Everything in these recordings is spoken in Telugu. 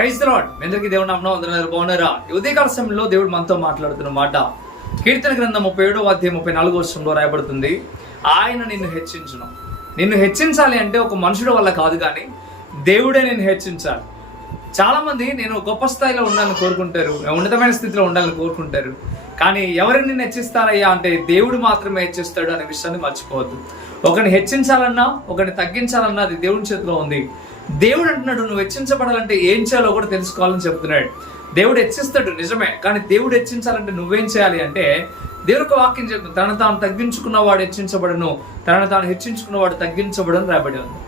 Praise the lord. మీ అందరికీ దేవుని నామమున వందనాలు. బాగున్నారా? ఈ ఉదయకాల సమయంలో దేవుడు మనతో మాట్లాడుతున్న మాట కీర్తన గ్రంథం 37:34 రాయబడుతుంది. ఆయన నిన్ను హెచ్చించును. నిన్ను హెచ్చించాలి అంటే ఒక మనుషుడు వల్ల కాదు, కానీ దేవుడే నిన్ను హెచ్చించాలి. చాలా మంది నేను గొప్ప స్థాయిలో ఉండాలని కోరుకుంటారు, ఉన్నతమైన స్థితిలో ఉండాలని కోరుకుంటారు, కానీ ఎవరిని నిన్ను హెచ్చిస్తారయ్యా అంటే దేవుడు మాత్రమే హెచ్చిస్తాడు అనే విషయాన్ని మర్చిపోవద్దు. ఒకరిని హెచ్చించాలన్నా ఒకరిని తగ్గించాలన్నా అది దేవుని చేతిలో ఉంది. దేవుడు అంటున్నాడు, నువ్వు హెచ్చించబడాలంటే ఏం చేయాలో కూడా తెలుసుకోవాలని చెప్తున్నాడు. దేవుడు హెచ్చిస్తాడు నిజమే, కానీ దేవుడు హెచ్చించాలంటే నువ్వేం చేయాలి అంటే దేవుడు ఒక వాక్యం చెప్తుంది, తనను తాను తగ్గించుకున్నవాడు హెచ్చించబడను, తనను తాను హెచ్చించుకున్నవాడు తగ్గించబడను రాబడి ఉంది.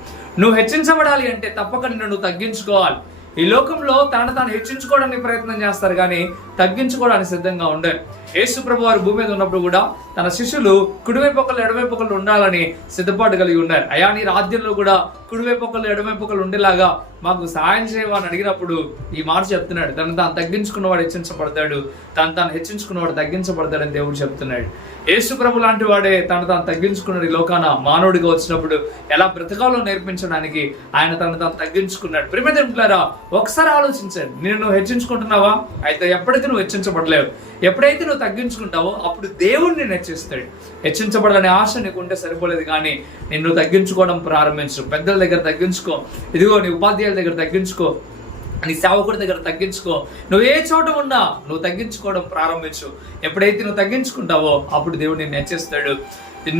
నువ్వు హెచ్చించబడాలి అంటే తప్పక నిన్ను నువ్వు తగ్గించుకోవాలి. ఈ లోకంలో తనను తాను హెచ్చించుకోవడానికి ప్రయత్నం చేస్తారు, కానీ తగ్గించుకోవడానికి సిద్ధంగా ఉండరు. యేసు ప్రభు వారు భూమి మీద ఉన్నప్పుడు కూడా తన శిష్యులు కుడివైపు ఒకళ్ళు ఎడవైపు ఒకళ్ళు ఉండాలని సిద్ధపాటు కలిగి ఉన్నారు. అయా నీ రాజ్యంలో కూడా కుడివైపు ఒకళ్ళు ఎడవైపు ఒకళ్ళు ఉండేలాగా మాకు సహాయం చేయమని అడిగినప్పుడు ఈ మాట చెప్తున్నాడు, తను తాను తగ్గించుకున్నవాడు హెచ్చించబడతాడు, తను తాను హెచ్చించుకున్నవాడు తగ్గించబడతాడని దేవుడు చెప్తున్నాడు. యేసు ప్రభు లాంటి వాడే తను తాను తగ్గించుకున్నాడు. ఈ లోకాన మానవుడిగా వచ్చినప్పుడు ఎలా బ్రతకాలో నేర్పించడానికి ఆయన తను తాను తగ్గించుకున్నాడు. ప్రియమిత్రులారా, ఒకసారి ఆలోచించండి, నేను హెచ్చించుకుంటున్నావా? అయితే ఎప్పుడైతే నువ్వు హెచ్చించబడలేవు, ఎప్పుడైతే నువ్వు తగ్గించుకుంటావో అప్పుడు దేవుడు నిన్ను హెచ్చిస్తాడు. హెచ్చించబడాలనే ఆశ నీకుంటే సరిపోలేదు, కానీ నిన్ను తగ్గించుకోవడం ప్రారంభించు. పెద్దల దగ్గర తగ్గించుకో, ఇదిగో నీ ఉపాధ్యాయుల దగ్గర తగ్గించుకో, నీ సేవకుడి దగ్గర తగ్గించుకో. నువ్వు ఏ చోట ఉన్నా నువ్వు తగ్గించుకోవడం ప్రారంభించు. ఎప్పుడైతే నువ్వు తగ్గించుకుంటావో అప్పుడు దేవుడు నిన్ను హెచ్చిస్తాడు.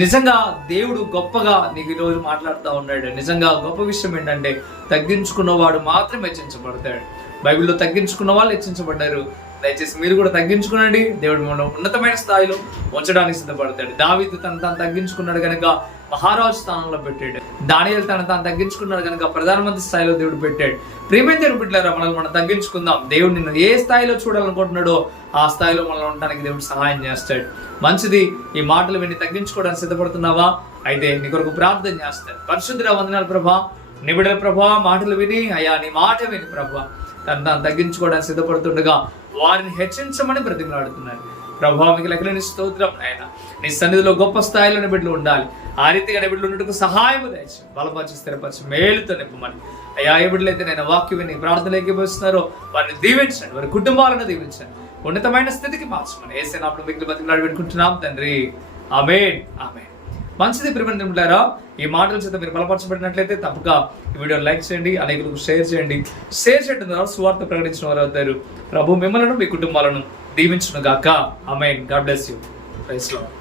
నిజంగా దేవుడు గొప్పగా నీకు ఈరోజు మాట్లాడుతూ ఉన్నాడు. నిజంగా గొప్ప విషయం ఏంటంటే తగ్గించుకున్నవాడు మాత్రం హెచ్చించబడతాడు. బైబిల్లో తగ్గించుకున్న వాళ్ళు హెచ్చించబడ్డారు. దయచేసి మీరు కూడా తగ్గించుకునండి. దేవుడు మనం ఉన్నతమైన స్థాయిలో ఉంచడానికి సిద్ధపడతాడు. దావీదు తను తాను తగ్గించుకున్నాడు కనుక మహారాజు స్థానంలో పెట్టాడు. దానియేలు తను తాను తగ్గించుకున్నాడు కనుక ప్రధానమంత్రి స్థాయిలో దేవుడు పెట్టాడు. ప్రియమైన దేవుడు బిడ్డలారా, మనం తగ్గించుకుందాం. దేవుడు నిన్ను ఏ స్థాయిలో చూడాలనుకుంటున్నాడో ఆ స్థాయిలో మనం ఉండడానికి దేవుడు సహాయం చేస్తాడు. మంచిది. ఈ మాటలు విని తగ్గించుకోవడానికి సిద్ధపడుతున్నావా? అయితే నీ కొరకు ప్రార్థన చేస్తాడు. పరిశుద్ధుడా, వందనాలు ప్రభా, నీ బిడ్డల ప్రభా, మాటలు విని అయ్యా నీ మాట విని ప్రభా తను తాను తగ్గించుకోవడానికి సిద్ధపడుతుండగా వారిని హెచ్చించమని బ్రతిమలాడుతున్నారు. ప్రభా, మీకు లెక్కలేని స్తోత్రం. ఆయన నీ సన్నిధిలో గొప్ప స్థాయిలోని బిడ్డలు ఉండాలి. ఆ రీతిగా బిడ్డలు ఉన్నట్టుకు సహాయం దయచి బలపరిచి స్థిరపరిచి మేలుతో నింపమని అయ్యా, ఏ బిడ్డలైతే నేను వాక్యం విని ప్రార్థనలు ఎక్కిపోస్తున్నారో వారిని దీవించండి, వారి కుటుంబాలను దీవించండి, ఉన్నతమైన స్థితికి మార్చమని యేసు నామములో మీకు బ్రతిమలాడి పెట్టుకుంటున్నాం తండ్రి. ఆమేన్, ఆమేన్. మంచిది. ప్రియమిత్రులారా, ఈ మాటల చేత మీరు బలపరచబడినట్లయితే తప్పక ఈ వీడియోని లైక్ చేయండి, అనేకులకు షేర్ చేయండి. షేర్ చేయడం ద్వారా సువార్త ప్రకటించిన వారు అవుతారు. ప్రభు మిమ్మల్ని మీ కుటుంబాలను దీవించును గాక. ఆమేన్. God bless you. Praise lord.